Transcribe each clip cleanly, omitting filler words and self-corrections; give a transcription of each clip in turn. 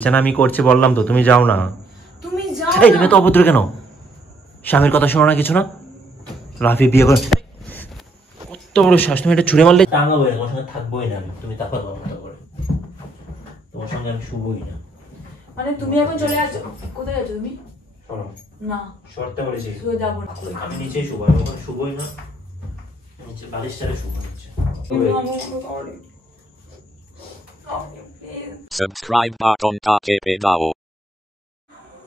আমি করছি বললাম তো, তুমি যাও না। তুমি যাও এই তুমি তো অভদ্র কেন? স্বামীর কথা শোনো না কিছু না? রাফি বিয়ে করে কত বড় শ্বাস, তুমি এটা ছুঁড়ে মারলে টাঙাবো না, তোমার সঙ্গে থাকবোই না আমি। তুমি তাকাও মতো করে, তোমার সঙ্গে আমি শুবই না। মানে তুমি এখন চলে আসছো? কোথায় যাচ্ছো তুমি? সরো না সরতে বলেছি, শুয়ে যাবো না। আমি নিচেই শুবো, আমি ওখানে শুবই না, নিচে বালিশটারে শুবো নিচে। Subscribe button take pedao.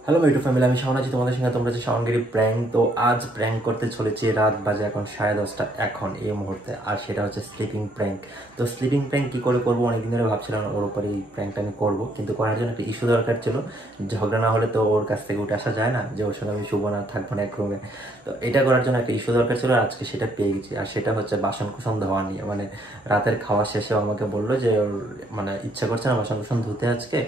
Hello মেটু ফ্যামিলি, আমি শাওন আছি তোমাদের সঙ্গে। তোমরা যে শাওনগিরি প্র্যাঙ্ক, তো আজ প্র্যাঙ্ক করতে চলেছি। রাত বাজে এখন 10:30 এখন এই মুহূর্তে, আর সেটা হচ্ছে স্লিপিং প্র্যাঙ্ক। তো স্লিপিং প্র্যাঙ্ক কী করে করবো অনেকদিন ধরে ভাবছিলাম, ওর উপরে এই প্র্যাঙ্কটা আমি করবো, কিন্তু করার জন্য একটা ইস্যু দরকার ছিল। ঝগড়া না হলে তো ওর কাছ থেকে উঠে আসা যায় না যে ওর সঙ্গে আমি শুবো না, থাকবো না এক রুমে। তো এটা করার জন্য একটা ইস্যু দরকার ছিল, আজকে সেটা পেয়ে গেছি। আর সেটা হচ্ছে বাসন কুসন ধোয়া নিয়ে। মানে রাতের খাওয়া শেষে আমাকে বললো যে ওর মানে ইচ্ছা করছে না বাসন কুসন ধুতে আজকে,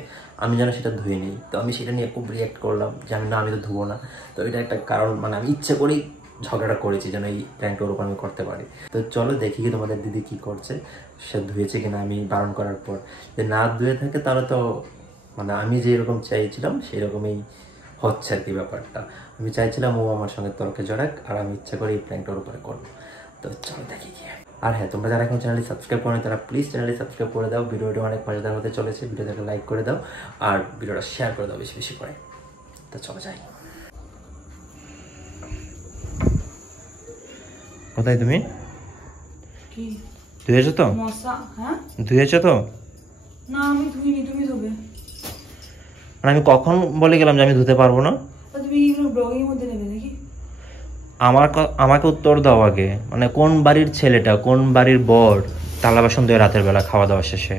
আমি যেন সেটা ধুয়ে নিই। তো আমি সেটা নিয়ে খুব রিয়াক্ট করলাম যে আমি তো ধুবো না। তো এটা একটা কারণ, মানে আমি ইচ্ছে করেই ঝগড়াটা করেছি যেন এই প্র্যাঙ্কটার উপর আমি করতে পারি। তো চলো দেখি কি তোমাদের দিদি কি করছে, সে ধুয়েছে কিনা আমি বারণ করার পর। যদি না ধুয়ে থাকে তাহলে তো মানে আমি যেরকম চাইছিলাম সেই রকমই হচ্ছে আর কি ব্যাপারটা। আমি চাইছিলাম ও আমার সঙ্গে তর্কে জড়াক, আর আমি ইচ্ছা করে এই প্র্যাঙ্কটার উপরে করবো। তো চলো দেখি কি। আর হ্যাঁ, তোমরা যারা এখন চ্যানেলটি সাবস্ক্রাইব করো তারা প্লিজ চ্যানেলটি সাবস্ক্রাইব করে দাও। ভিডিওটা অনেক মজাদার হতে চলেছে, ভিডিওটাকে লাইক করে দাও আর ভিডিওটা শেয়ার করে দাও বেশি বেশি করে। তো চলো যাই। কোথায় তুমি? কি ধুয়েছো তো? মশা? হ্যাঁ ধুয়েছো তো? না আমি ধুইনি, তুমি ধোবে। মানে আমি কখন বলে গেলাম যে আমি ধুতে পারবো না? তুমি এগুলো ব্লগের মধ্যে নেবে নাকি? আমাকে উত্তর দাও আগে। মানে কোন বাড়ির ছেলেটা, কোন বাড়ির বর থালা বাসন ধুয়ে রাতের বেলা খাওয়া দাওয়া শেষে?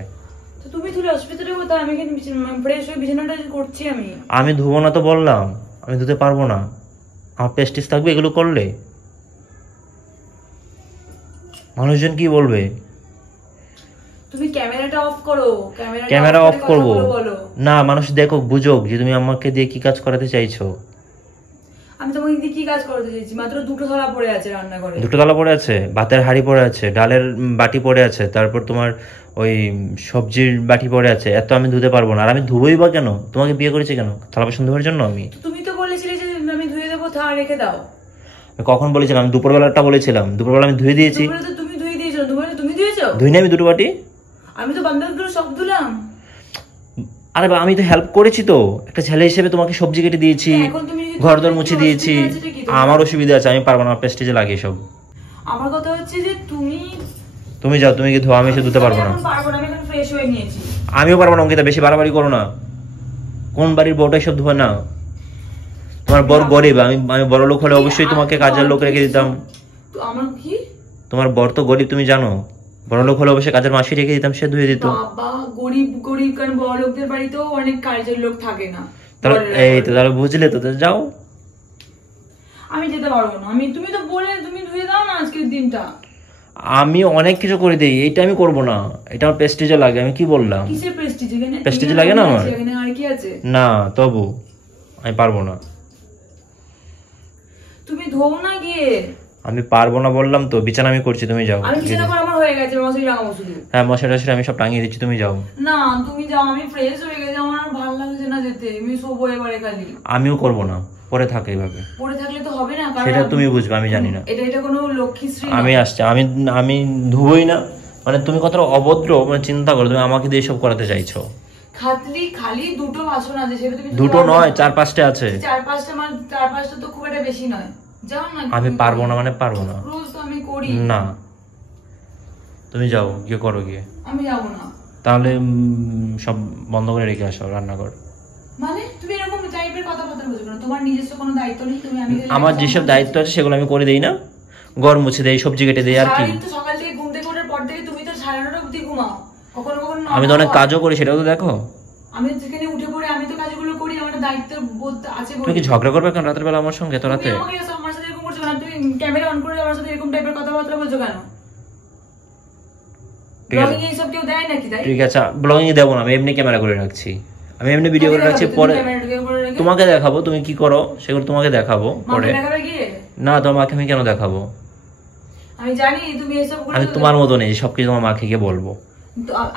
তো তুমি ধুলে অসুবিধাটা কোথায়? আমি এখানে ফ্রেশ হয়ে বিছানাটা করছি। আমি ধুবো না তো বললাম, আমি ধুতে পারবো না। আমার প্রেস্টিজ থাকবে এগুলো করলে? মানুষজন কি বলবে? তুমি ক্যামেরাটা অফ করো। ক্যামেরা অফ করবো না, মানুষ দেখো বুঝুক যে তুমি আমাকে দিয়ে কি কাজ করাতে চাইছো। আমি তোমাকে দিয়ে কি কাজ করতে চাইছি? মাত্র দুটো থালা পড়ে আছে রান্নাঘরে। দুটো থালা পড়ে আছে, ভাতের হাঁড়ি পড়ে আছে, ডালের বাটি পড়ে আছে, তারপর তোমার ওই সবজির বাটি পড়ে আছে। এত আমি ধুতে পারবো না। আর আমি ধুবোই বা কেন? তোমাকে বিয়ে করেছি কেন? থালা বাসন ধোয়ার জন্য? আমি তুমি তো বলেছিলে যে আমি ধুয়ে দেবো, থালা রেখে দাও। কখন বলেছিলাম? আমি দুপুরবেলাটা বলেছিলাম, দুপুরবেলা আমি ধুয়ে দিয়েছি। দুপুরে তো তুমি ধুয়ে দিয়েছো। দুপুরে তুমি ধুয়েছো? ধুইনি আমি দুটো বাটি। আমি তো বান্দাগুলো সব ধুলাম। আরে আমি তো হেল্প করেছি তো, একটা ছেলে হিসেবে তোমাকে সবজি কেটে দিয়েছি, ঘর দর মুছে দিয়েছি। আমার অসুবিধা আছে, আমি পারবো না, প্রেস্টিজে লাগে সব। আমার কথা হচ্ছে যে তুমি যাও, তুমি কি ধোয়া, আমি এসে ধুতে পারবো না। আমি এখন ফ্রেশ হয়ে নিয়েছি। আমিও পারবো না অঙ্কিতা, বেশি বাড়াবাড়ি করো না। কোন বাড়ির বউটা সব ধোয়া না? তোমার বর গরিব, আমি বড় লোক হলে অবশ্যই তোমাকে কাজের লোক রেখে দিতাম। তো আমার কি? তোমার বর তো গরিব, তুমি জানো। বড় লোক হলে অবশ্যই কাজের মাসি রেখে দিতাম, সে ধুয়ে দিত। বাবা গরিব কারণ বড় লোকদের বাড়িতেও অনেক কাজের লোক থাকে না। এই তো তাহলে বুঝলে তো, যাও। আমি যেতে পারবো না। তুমি তো বলে তুমি ধুয়ে দাও না আজকের দিনটা। আমি অনেক কিছু করে দিই, এটা আমি করবো না। এটা আমার প্রেস্টিজে লাগে। আমি কি বললাম? কিসের প্রেস্টিজ? এখানে প্রেস্টিজে লাগে না আমার? এখানে আর কি আছে? না তবু আমি পারবো না। তুমি ধোও না গিয়ে। আমি পারবো না বললাম তো, বিছানা আমি করছি, তুমি যাও। আমি বিছানা করা আমার হয়ে গেছে, মশারি টাঙাবো শুধু। হ্যাঁ মশারি টশারি আমি সব টাঙিয়ে দিচ্ছি, তুমি যাও। না তুমি যাও, আমি ফ্রেশ হয়ে গেছি, আমার আর ভালো লাগছে না যেতে। আমি শোবো এবারে খালি। আমিও করবো না, পরে থাকে এইভাবে। পড়ে থাকলে তো হবে না, কারণ সেটা তুমি বুঝবে, আমি জানি না। এটা কোনো লক্ষ্মীশ্রী। আমি আসছি, আমি ধুবই না। মানে তুমি কতটা অভদ্র, মানে চিন্তা করো, তুমি আমাকে দিয়ে সব করাতে চাইছো। খালি দুটো বাসন আছে, সেটা তুমি দুটো নয়, 4-5টা আছে। 4-5টা তো খুব একটা বেশি নয়। যাও না। আমি পারবো না, মানে পারবো না। রোজ তো আমি করি না, তুমি যাও, গিয়ে করো গিয়ে। আমি যাবো না। তাহলে সব বন্ধ করে রেখে আসো রান্নাঘর। মানে তুমি এরকম টাইপের কথাবার্তা বলছো না? তোমার নিজস্ব কোনো দায়িত্ব নেই? আমার যেসব দায়িত্ব আছে সেগুলো আমি করে দেই না? ঘর মুছে দেই, সবজি কেটে দেই, আর কি। সকাল থেকে ঘুম থেকে ওঠার পর থেকে তুমি তো 9:30 অবধি ঘুমাও। কখনো আমি তো অনেক কাজও করি, সেটাও তো দেখো। আমি যেখানে উঠে পড়ে আমি তো কাজগুলো করি, আমার দায়িত্ব বোধ আছে। তুমি কি ঝগড়া করবে কেন রাতের বেলা আমার সঙ্গে? তো রাতে আমার সাথে এরকম করছো কেন? তুমি ক্যামেরা অন করে আমার সাথে এরকম টাইপের কথাবার্তা বলছো কেন? ব্লগিং এই সব কেউ দেয় নাকি? ঠিক আছে, ব্লগিং দেবো না, আমি এমনি ক্যামেরা করে রাখছি, আমি এমনি ভিডিও করে রাখছি। পরে তোমাকে দেখাবো, তুমি কি করো সেগুলো তোমাকে দেখাবো পরে। না, তোমার মাকে আমি কেন দেখাবো? আমি জানি তুমি এসব। আমি তোমার মতো নেই সবকিছু তোমার মাকে গিয়ে বলবো।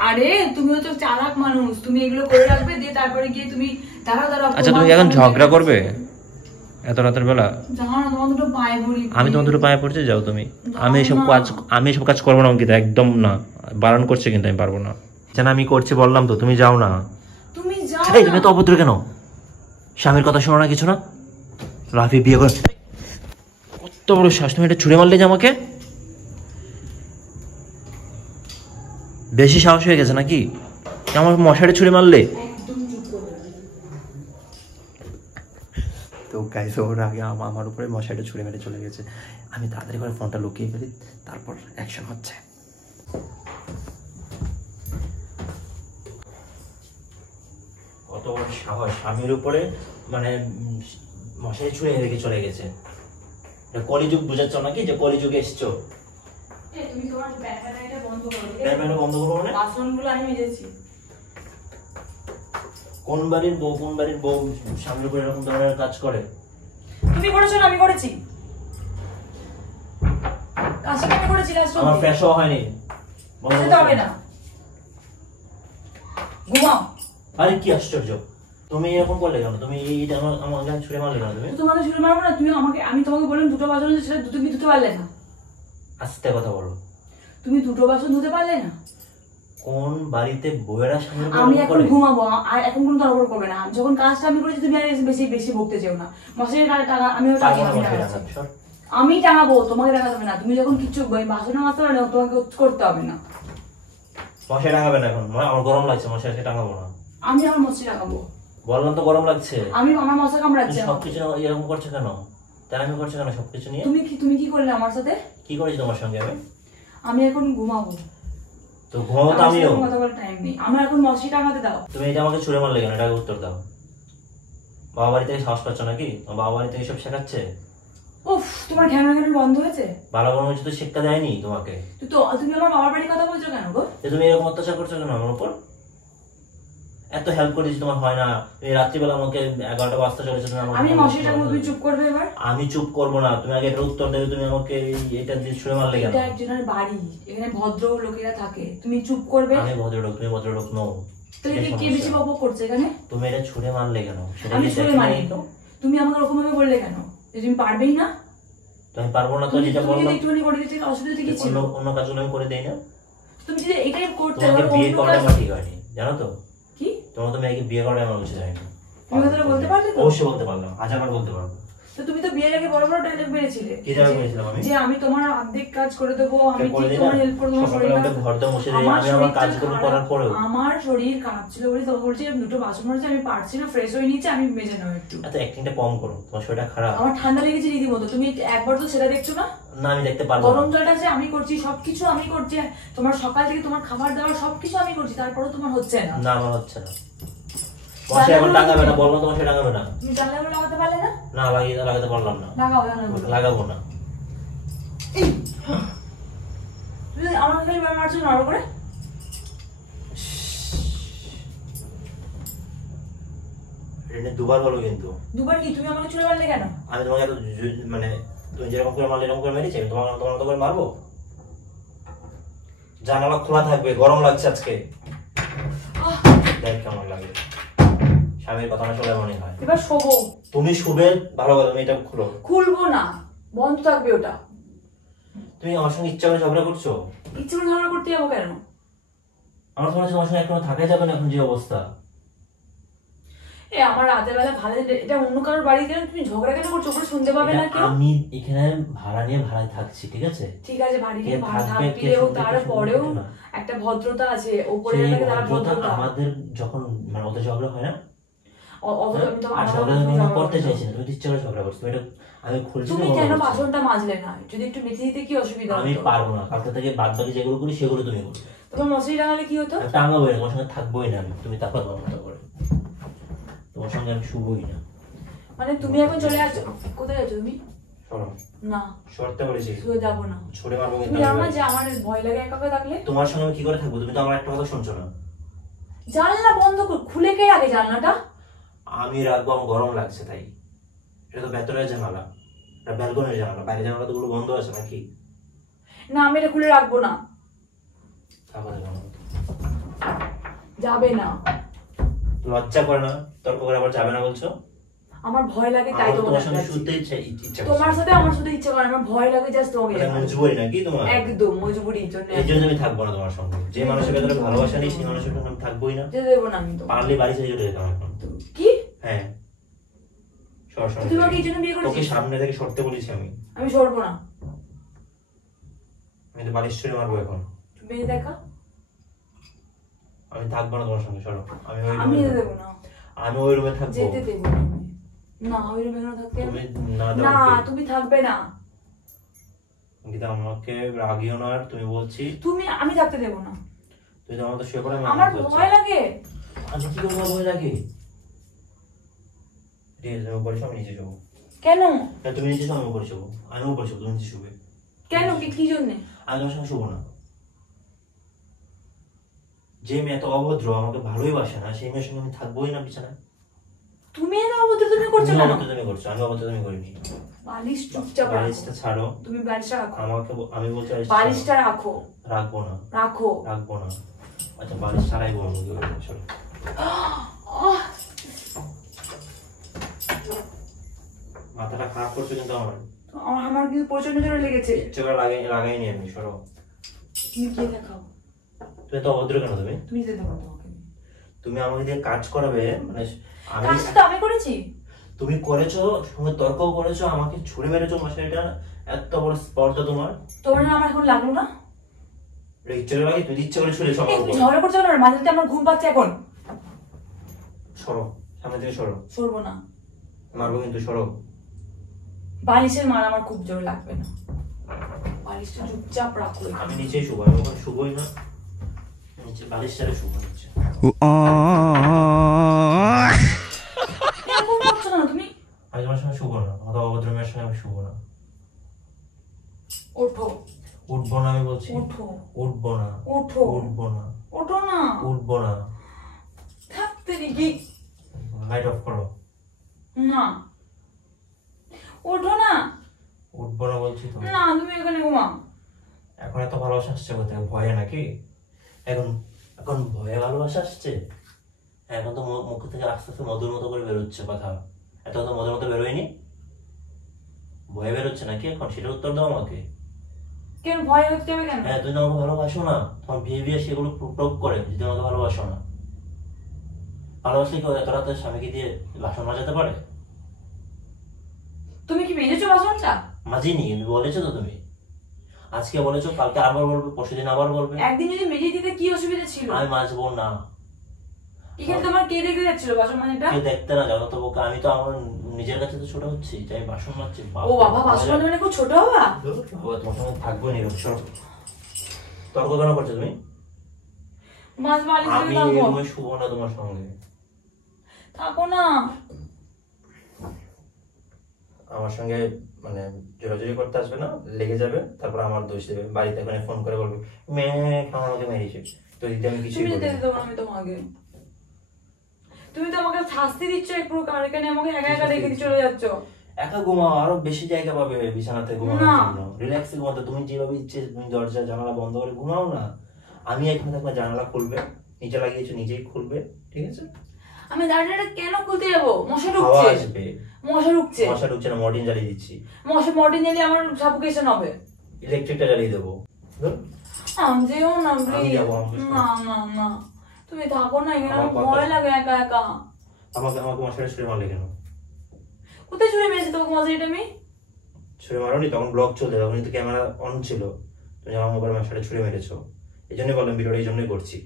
আরে তুমি হচ্ছে চালাক মানুষ, তুমি এগুলো করে রাখবে দিয়ে তারপরে গিয়ে তুমি দাঁড়াও। আচ্ছা তুমি এখন ঝগড়া করবে এত রাতের বেলা? জানো না তোমার দুটো পায়ে পড়ি। আমি তোমার দুটো পায়ে পড়তে যাও তুমি। আমি এসব কাজ করবো না অঙ্কিতা, একদম না, বারণ করছে কিন্তু আমি পারবো না। জানা আমি করছি বললাম তো, তুমি যাও না। তুমি যাও। তুমি তো অভদ্র কেন? স্বামীর কথা শোনো না কিছু না? রাফি বিয়ে করে কত বড় শ্বাস, তুমি এটা ছুঁড়ে মারলে যে আমাকে? বেশি সাহস হয়ে গেছে নাকি? আমার মশারে ছুঁড়ে মারলে? তো গাইস ওর আগে আমার উপরে মশারিটা ছুঁড়ে মেরে চলে গেছে। আমি তাড়াতাড়ি করে ফোনটা লুকিয়ে ফেলি, তারপর অ্যাকশন হচ্ছে। কত বড় সাহস, স্বামীর উপরে মানে মশারি ছুঁড়ে রেখে চলে গেছে। কলিযুগ বুঝাচ্ছ নাকি যে কলিযুগে এসছো? তুমি তোমার ব্যাপারটা বন্ধ করো। ব্যাপারটা বন্ধ করবো মানে? বাসনগুলো আমি মেজেছি। কোন বাড়ির বউ স্বামীর উপরে এরকম ধরনের কাজ করে? তুমি করেছো না আমি করেছি? কাজটা আমি করেছি লাস্ট। আমার ফ্রেশও হয়নি। সেটা হবে না, ঘুমাও। আরে কি আশ্চর্য, তুমি এরকম করলে কেন? তুমি এইটা আমার গায়ে ছুঁড়ে মারলে কেন? তুমি তোমাকে ছুঁড়ে মারবো না। তুমি আমাকে, আমি তোমাকে বললাম দুটো বাসন আছে, সেটা তুমি ধুতে পারলে না। আস্তে কথা বলো। তুমি দুটো বাসন ধুতে পারলে না? কোন বাড়িতে বউয়েরা স্বামীর উপরে আমি এরকম এখন করে? ঘুমাবো, আর এখন কোনো তরবর করবে না। যখন কাজটা আমি করেছি তুমি আর বেশি বেশি বকতে চাও না। মশারি টাঙা, আমিও টাঙাবো। আমি টাঙাবো, তোমাকে টাঙাতে হবে না। তুমি যখন কিছু বাসনে মাজতে পারো না, তোমাকে করতে হবে না। মশারি টাঙাবে না এখন? আমার গরম লাগছে, মশারি টাঙাবো না। আমি আমার মশারি টাঙাবো। বললাম তো গরম লাগছে। আমি আমার মশা কামড়াচ্ছে। সবকিছু এরকম করছে কেন? তাই আমি করছে কেন সবকিছু নিয়ে? তুমি কি করলে আমার সাথে? কি করেছি তোমার সঙ্গে আমি? আমি এখন ঘুমাবো। তো ঘুমাবো তো আমিও। কথা বলার টাইম নেই আমার এখন। মশারি টাঙাতে দাও। তুমি এটা আমাকে ছুঁড়ে মারলে কেন? এটাকে উত্তর দাও। বাবা বাড়ি থেকে সাহস পাচ্ছ নাকি? তোমার বাবা বাড়ি থেকে এসব শেখাচ্ছে? উফ, তোমার ঘ্যানা ঘ্যানা বন্ধ হয়েছে? ভালো কোনো কিছু তো শিক্ষা দেয়নি তোমাকে। তুমি আমার বাবার বাড়ির কথা বলছো কেন গো? তুমি এরকম অত্যাচার করছো কেন আমার উপর? এত হেল্প করেছি তোমার হয় না? তুমি রাত্রিবেলা আমাকে 11টা বাজতে চলেছে, তুমি আমাকে। আমি মশারি টাঙাবো, তুমি চুপ করবে এবার? আমি চুপ করবো না, তুমি আগে এটার উত্তর দেবে। তুমি আমাকে এটা দিয়ে ছুঁড়ে মারলে কেন? এটা একজনের বাড়ি, এখানে ভদ্র লোকেরা থাকে। তুমি চুপ করবে? আমি ভদ্রলোক, তুমি ভদ্রলোক নও। কে বেশি বকবক করছে এখানে? তুমি এটা ছুঁড়ে মারলে কেন? সেটা আমি কি ছুঁড়ে দেখে মারি? নাই? তুমি আমাকে ওরকম ভাবে বললে কেন? যে তুমি পারবেই না? তো আমি পারবো না তো, যেটা তুমি বললাম। যদি একটুখানি করে দিতে অসুবিধা কি ছিল? অন্য কাজগুলো আমি করে দেই না? তুমি যদি এটাই করতে তোমাকে পারো, বিয়ে অন্য করাটা কাজ- আমার ঠিক হয়নি, জানো তো? কি তোমার তো মেয়েকে বিয়ে করাটা আমার উচিত হয়নি। তুমি কথাটা বলতে পারলে তো? অবশ্যই বলতে পারলাম, হাজারবার বলতে পারবো। তো তুমি তো বিয়ের আগে বড় বড় ডায়লগ মেরেছিলে। কি ডায়লগ মেরেছিলাম আমি? যে আমি তোমার অর্ধেক কাজ করে দেবো, আমি করে ঠিক দিই তোমার না? হেল্প করবো। তোমার সকালে শরীরটা উঠে ঘর দর মুছে দিই, আমার আমি আমার শরীরটা কাজগুলো খারাপ- করার পরেও। আমার শরীর খারাপ ছিল বলে তো বলছি, দুটো বাসন মারছি, আমি পারছি না, ফ্রেশ হয়ে নিয়েছি, আমি মেজে নাও একটু। এত অ্যাক্টিংটা কম করো, তোমার শরীরটা খারাপ। আমার ঠান্ডা লেগেছে রীতিমতো। তুমি একবার তো সেটা দেখছো না? না আমি দেখতে পারবো গরম না। জলটা যে আমি করছি, সবকিছু আমি করছি, তোমার সকাল থেকে তোমার খাবার দাবার সবকিছু আমি করছি, তারপরেও তোমার হচ্ছে না। না আমার হচ্ছে না। মশাই এখন টাঙাবে না, বললাম তোমার সেটা টাঙাবে না। তুমি জানলাগুলো লাগাতে পারলে না? না লাগাতে পারলাম না। লাগাও জানলাগুলো। লাগাবো না। তুমি আমার খালি মারছো নড় করে। এটা দুবার বলো কিন্তু। দুবার কি? তুমি আমাকে ছুঁড়ে মারলে কেন? আমি তোমাকে এত মানে তুমি যেরকম করে মারলে এরকম করে মেরেছি, আমি তোমার মতো করে মারবো? জানালা খোলা থাকবে, গরম লাগছে আজকে। দেখ কেমন লাগে, স্বামীর কথা না শুনলে মনে হয়। এবার শোবো। তুমি শুবে ভালো কথা, তুমি এটা খুলো। খুলবো না, বন্ধ থাকবে ওটা। তুমি আমার সঙ্গে ইচ্ছা করে ঝগড়া করছো? ইচ্ছে করে ঝগড়া করতে যাবো কেন? আমার তোমার সঙ্গে এখনো থাকাই যাবে না এখন যে অবস্থা। আমার রাতের বেলা ভালো, এটা অন্য কারোর বাড়ি গেলে তুমি ঝগড়া কেন করছো? ওপরে শুনতে পাবে না কেউ? আমি এখানে ভাড়া নিয়ে ভাড়ায় থাকছি, ঠিক আছে? ঠিক আছে, বাড়ি নিয়ে কে ভাড়া থাকবে, কে থাকলেও শুনবে, কে তারপরেও শুনবে না। একটা ভদ্রতা আছে, ওপরে সেই থাকে তার ভদ্রতা ভদ্রতা। আমাদের যখন মানে ওদের ঝগড়া হয় না, আমি তো আর আমার ঝগড়া সাথে তুমি ঝগড়া করতে করছি। চাইছি না, তুমি তো ইচ্ছা করে ঝগড়া করছো। এটা আমি খুলছি, তুমি না কেন বলছি। বাসনটা মাজলে না? যদি একটু মেথি দিতে কি অসুবিধা আমি হতো? পারবো না, কালকে থেকে বাদ বাকি যেগুলো করি সেগুলো তুমি করবে। তোমার মশারি টাঙালে কি হতো? আমি টাঙাবোই না, তোমার সঙ্গে থাকবোই না আমি। তুমি তারপর তোমার মতো করে, তোমার সঙ্গে আমি শুবোই না। মানে তুমি এখন চলে আসছো? কোথায় যাচ্ছো তুমি? শোনো, না, সরতে বলেছি, শুয়ে যাবো না। ছুড়ে মারবো তুমি কিন্তু জানো না আমি। যে আমার ভয় লাগে একা একা থাকলে? তোমার সঙ্গে আমি কি করে থাকবো? তুমি তো আমার একটা কথা শুনছো না। জানলা বন্ধ কর, খুলে কে রাখে জানলাটা? আমি রাখবো, আমার গরম লাগছে তাই। এটা তো ভেতরের জানালা, এটা ব্যালকনির জানালা, বাইরের জানালা তো গুলো বন্ধ আছে নাকি? না, আমি এটা খুলে রাখবো না। তারপরে যাবে না। লজ্জা করে না তর্ক করে আবার যাবে না বলছো? আমার ভয় লাগে তাই আমার তোমার তোমার সঙ্গে সাথে শুতে ইচ্ছা তোমার সাথে আমার সাথে ইচ্ছে করে, আমার ভয় লাগে জাস্ট তোমাকে। মজবুরি নাকি তোমার? একদম মজবুরির জন্য। এই জন্য আমি থাকবো না তোমার সঙ্গে। যে মানুষের ভেতরে ভালোবাসা নেই সেই মানুষের সঙ্গে আমি থাকবোই না। যেতে দেবো না আমি তো। পারলে বাড়ি ছেড়ে চলে যেতাম এখন। কি? হ্যাঁ সরাসরি। তুই আমাকে এই জন্য বিয়ে করেছিস? তোকে সামনে থেকে সরতে বলেছি আমি। আমি সরবো না। আমি তো বালিশ ছুঁড়ে মারবো এখন। বেঁধে দেখা। আমি থাকবো না তোমার সঙ্গে, সরো। আমি যেতে দেবো না। আমি ওই রুমে থাকবো। যেতে দেবো না আমি। না ওই রুমে কেন থাকতে? তুমি না না তুমি থাকবে না। গীতা আমাকে রাগিও না আর তুমি বলছি। আমি থাকতে দেবো না। তুই তো আমাদের শুয়ে পড়ে আমার ভয় লাগে। আমি কি করবো? ভয় লাগে? ঠিক আছে তুমি উপরে শোবো, আমি নিচে শোবো। কেন? তুমি নিচে শোবো, আমি উপরে শোবো। আমি উপরে শোবো, তুমি নিচে শুবে। কেন? কি জন্য? আমি তোমার সঙ্গে শোবো না। যে মেয়ে এত অভদ্র, আমাকে ভালোই বাসে না, সেই মেয়ের সঙ্গে আমি থাকবোই না বিছানায়। তুমি এত অভদ্র তুমি করছো কেন? তুমি করছো, আমি অভদ্র তুমি করিনি। বালিশ চুপচাপ রাখো। বালিশটা ছাড়ো। তুমি বালিশটা রাখো। আমি বলতে বালিশটা রাখো। রাখবো না। রাখো। রাখবো না। আচ্ছা বালিশ ছাড়াই বলবো। চলো। মাথাটা খারাপ করছো কিন্তু আমার কিন্তু প্রচন্ড জোরে লেগেছে। ইচ্ছে করে লাগাইনি আমি, সরো। তুমি গিয়ে দেখাও। তুমি তো অভদ্র কেন? তুমি যেতে পারো তোমাকে। তুমি আমাকে দিয়ে কাজ করাবে মানে? কাজটা তো আমি করেছি। তুমি করেছো, সঙ্গে তর্কও করেছো, আমাকে ছুড়ে মেরেছো মশারিটা। এত বড় স্পর্ধা তোমার। তোমার না আমার এখন লাগলো না? ইচ্ছে করে লাগে, তুমি ইচ্ছে করে ছুড়ে সব। তুমি ঝগড়া করছো না? মাঝে মাঝে আমার ঘুম পাচ্ছে এখন। সরো, সামনে থেকে সরো। সরবো না। মারবো কিন্তু, সরো। বালিশের মার আমার খুব জোর লাগবে না। বালিশটা চুপচাপ রাখো। আমি নিচেই শুবো, আমি ওখানে শুবোই না। নিচে বালিশ ছাড়ে শুবো নিচে। এরকম করছো না তুমি? আমি তোমার সঙ্গে শুবো না, অত অভদ্র মেয়ের সঙ্গে আমি শুবো না। ওঠো। উঠবো না আমি বলছি। ওঠো। উঠবো না। ওঠো। উঠবো না। ওঠো না। উঠবো না। থাকতে নাকি? লাইট অফ করো। না। ওঠো না। উঠবো না বলছি তো। না তুমি এখানে ঘুমাও। এখন এত ভালোবাসা আসছে কোথায়? ভয়ে নাকি? এখন এখন ভয়ে ভালোবাসা আসছে? এখন তো মুখ থেকে আস্তে আস্তে মধুর মতো করে বেরোচ্ছে কথা। এত তো মধুর মতো বেরোয়নি, ভয়ে বেরোচ্ছে নাকি এখন? সেটা উত্তর দাও আমাকে। কেন ভয় হতে হবে কেন? হ্যাঁ, তুমি তো আমাকে ভালোবাসো না। তোমার বিহেভিয়ার সেগুলো প্রয়োগ করে যদি আমাকে ভালোবাসো না। ভালোবাসলে কেউ এত রাতে স্বামীকে দিয়ে বাসন মাজাতে পারে? তুমি কি মেজেছো বাসনটা? মাজিনি, বলেছো তো তুমি। আজকে বলেছো, কালকে আবার বলবে, পরশুদিন আবার বলবে। একদিন যদি মেজে দিতে কি অসুবিধা ছিল? আমি মাজবো না। এখানে তোমার কে দেখে যাচ্ছিল বাসন মাজাটা? কেউ দেখতে না জানো তো বোকা। আমি তো আমার নিজের কাছে তো ছোট হচ্ছি, যে আমি বাসন মাজছি। ও বাবা, বাসন মাজা মানে খুব ছোট বাবা? তোমার সঙ্গে থাকবো নিরক্ষর। তর্ক কেন করছো তুমি? মাছ বালিশ আমি দিয়ে থাকবো। রুমে শুবো না তোমার সঙ্গে। থাকো না। আমার সঙ্গে মানে জোরাজুরি করতে আসবে না, লেগে যাবে, তারপর আমার দোষ দেবে। বাড়িতে এখানে ফোন করে বলবে মেয়ে আমাকে মেরেছে। তো দিদি আমি কিছুই তুমি বলি যেতে দেবো না আমি তোমাকে। তুমি তো আমাকে শাস্তি দিচ্ছ এক প্রকার, এখানে আমাকে একা একা রেখে দিয়ে চলে যাচ্ছ। একা ঘুমাও, আরো বেশি জায়গা পাবে বিছানাতে ঘুমানোর না। জন্য। রিল্যাক্সে ঘুমাতে তুমি যেভাবে ইচ্ছে তুমি দরজা জানালা বন্ধ করে ঘুমাও না। আমি এখানে থাকলে জানালা খুলবে, নিচে লাগিয়েছো নিজেই খুলবে, ঠিক আছে? আমি দাঁড়িয়ে কেন খুলতে যাবো? মশা হাওয়া ঢুকছে। আসবে। মশা ঢুকছে। মশা ঢুকছে না, মর্টিন জ্বালিয়ে দিচ্ছি। মর্টিন জ্বালিয়ে আমার সাফোকেশন হবে। ইলেকট্রিকটা জ্বালিয়ে দেবো। যেও না আমি প্লিজ। যাবো, না না না, তুমি থাকো না এখানে, আমার আমার কথা- ভয় লাগে একা একা। আমাকে মশাটা ছুঁড়ে মারলে কেন? কোথায় ছুঁড়ে মেরেছি তোমাকে মশারিটা আমি? ছুঁড়ে মারোনি, তখন ব্লগ চলছে, তখন তো ক্যামেরা অন ছিল। তুমি আমার মোবাইল মশাটা ছুঁড়ে মেরেছো। এই জন্যই বললাম ভিডিওটা এই জন্যই করছি।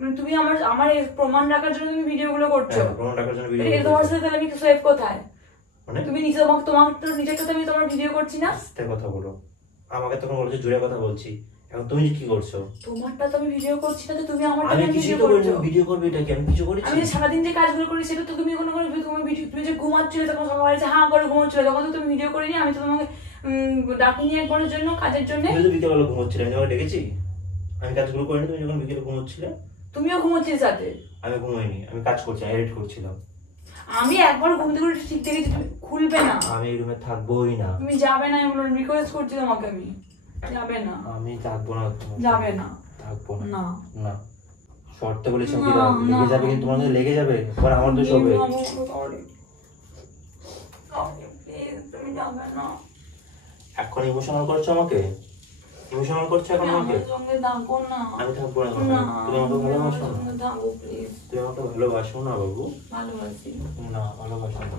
মানে তুমি আমার আমার এর প্রমাণ রাখার জন্য তুমি ভিডিওগুলো করছো? হ্যাঁ, প্রমাণ রাখার জন্য ভিডিও এটা তোমার সাথে তাহলে আমি সেভ কোথায়? মানে তুমি নিজে তোমার তো নিজের সাথে আমি তোমার ভিডিও করছি না? আস্তে কথা বলো। আমাকে তখন বলছো জোরে কথা বলছি, এখন তুমি কি করছো? তোমারটা তো আমি ভিডিও করছি না, তো তুমি আমারটা আমি কেন কিছু ভিডিও তো করছো? ভিডিও করবে, এটা কি আমি কিছু করেছি? আমি যে সারাদিন যে কাজগুলো করি সেটা তো তুমি কোনো তুমি ভিডিও, তুমি যে ঘুমাচ্ছিলে তখন সকালে যে হাঁ করে ঘুমাচ্ছিলে তখন তো তুমি ভিডিও করিনি। আমি তো তোমাকে ডাকিনি একবারের জন্য কাজের জন্য। তুমি তো বিকেলবেলা ঘুমোচ্ছিলে, আমি তোমাকে ডেকেছি? আমি কাজগুলো করিনি তুমি যখন বিকেলে ঘুমোচ্ছিলে? তুমিও ঘুমোচ্ছিলে সাথে। আমি ঘুমাইনি, আমি কাজ করছি, এডিট করছিলাম। আমি একবার ঘুম থেকে উঠে ঠিক দেখেছি তুমি খুলবে না। আমি এই রুমে থাকবোই না। তুমি যাবে না, আমি রিকোয়েস্ট করছি তোমাকে। আমি যাবে না। আমি থাকবো না। যাবে না। থাকবো না। না। না শর্তে বলেছি কি লেগে যাবে, কিন্তু তোমার মধ্যে লেগে যাবে, পরে আমার দোষ হবে। এখন ইমোশনাল করছো আমাকে, ইমোশনাল করছো এখন আমাকে। আমি থাকবো না, তুমি আমাকে ভালোবাসো না, তুমি আমাকে ভালোবাসো না বাবু। না ভালোবাসো না,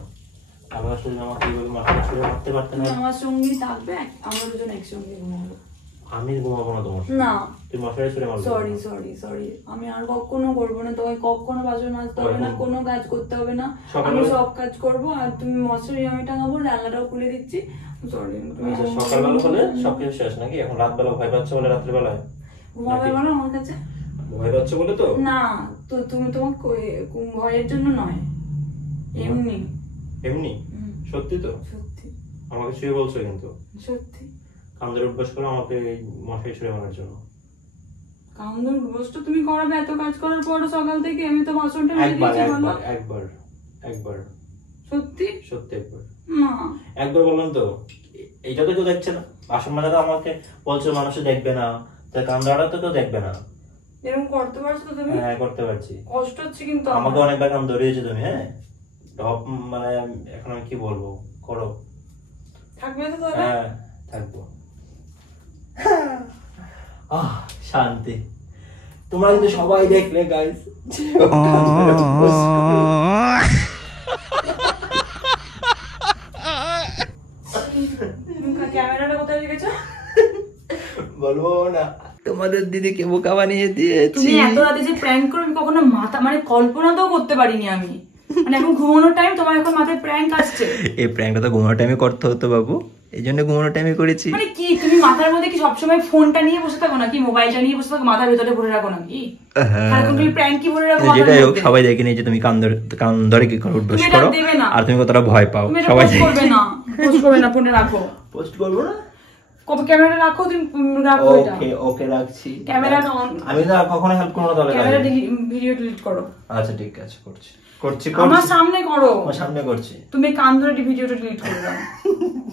ভালোবাসলে তুমি আমাকে এইভাবে মাথা ছুঁড়ে মারতে পারতে না। আমার সঙ্গী থাকবে, আমরা দুজন একসঙ্গে ঘুমাবো। আমি ঘুমাবো না তোমার না, তুমি মশারি ছুঁড়ে মারবে। সরি আমি আর কখনো করবো না, তোমায় কখনো বাসন মাজতে হবে না, কোনো কাজ করতে হবে না, আমি সব কাজ করবো। আর তুমি মশারি আমি টাঙাবো, জানলাটাও খুলে দিচ্ছি। সরি, তুমি সকালবেলা হলে সবকিছু শেষ নাকি? এখন রাতবেলা ভয় পাচ্ছ বলে, রাত্রিবেলায় ঘুমাবে বলো আমার কাছে? ভয় পাচ্ছ বলে তো না, তো তুমি তোমার ভয়ের জন্য নয়, এমনি এমনি। সত্যি তো? সত্যি আমাকে শুয়ে বলছো কিন্তু? সত্যি। কামদের অভ্যাস করো আমাকে মশারি ছুঁড়ে মারার জন্য। কামদের বস্তু তুমি করাবে এত কাজ করার পর সকাল থেকে? আমি তো বাসনটা মেজে একবার দিয়েছি। বলো একবার একবার সত্যি সত্যি একবার না। একবার বললাম তো, এইটা তো কেউ দেখছে না। বাসন মাজা তো আমাকে বলছো মানুষে দেখবে না, তাই কামদাটা তো কেউ দেখবে না। এরকম করতে পারছো তো তুমি? হ্যাঁ করতে পারছি। কষ্ট হচ্ছে কিন্তু আমাকে অনেকবার কাম ধরিয়েছো তুমি। হ্যাঁ মানে এখন আমি কি বলবো, করো। থাকবে তো তাহলে? হ্যাঁ থাকবো। শান্তি। তোমরা কিন্তু সবাই দেখলে গাইস, ক্যামেরাটা কোথায় রেখেছো? বলবো না, তোমাদের দিদিকে বোকা বানিয়ে দিয়েছি। তুমি এত রাতে যে প্র্যাঙ্ক করো আমি কখনো মাথা মানে কল্পনাতেও করতে পারিনি আমি। মানে এখন ঘুমানোর টাইম, তোমার এখন মাথায় প্র্যাঙ্ক আসছে। এই প্র্যাঙ্কটা তো ঘুমানোর টাইমে করতে হতো বাবু, এই জন্য ঘুমানোর টাইমে করেছি। মানে কি তুমি মাথার মধ্যে কি সবসময় ফোনটা নিয়ে বসে থাকো নাকি, মোবাইলটা নিয়ে বসে থাকো, মাথার ভিতরে ভরে রাখো নাকি? এখন তুমি প্র্যাঙ্ক কি ভরে রাখো? যেটাই হোক সবাই দেখে নিয়ে যে তুমি কান ধরে কি করো, উঠবস করো, আর তুমি কতটা ভয় পাও সবাই করবে না, পোস্ট করবে না, ফোনে রাখো। পোস্ট করবো না, ক্যামেরা রাখো, তুমি রাখো এটা। ওকে ওকে রাখছি। Camera on. আমি তো কখনো হেল্প করব না তাহলে। ক্যামেরা ভিডিও ডিলিট করো। আচ্ছা ঠিক আছে, করছি করছি আমার সামনে করো। আমার সামনে করছি। তুমি কান ধরে ভিডিওটা ডিলিট করে দাও।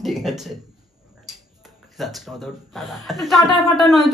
ঠিক আছে, আজকে আমাদের টাটা টাটা ফাটা নয়।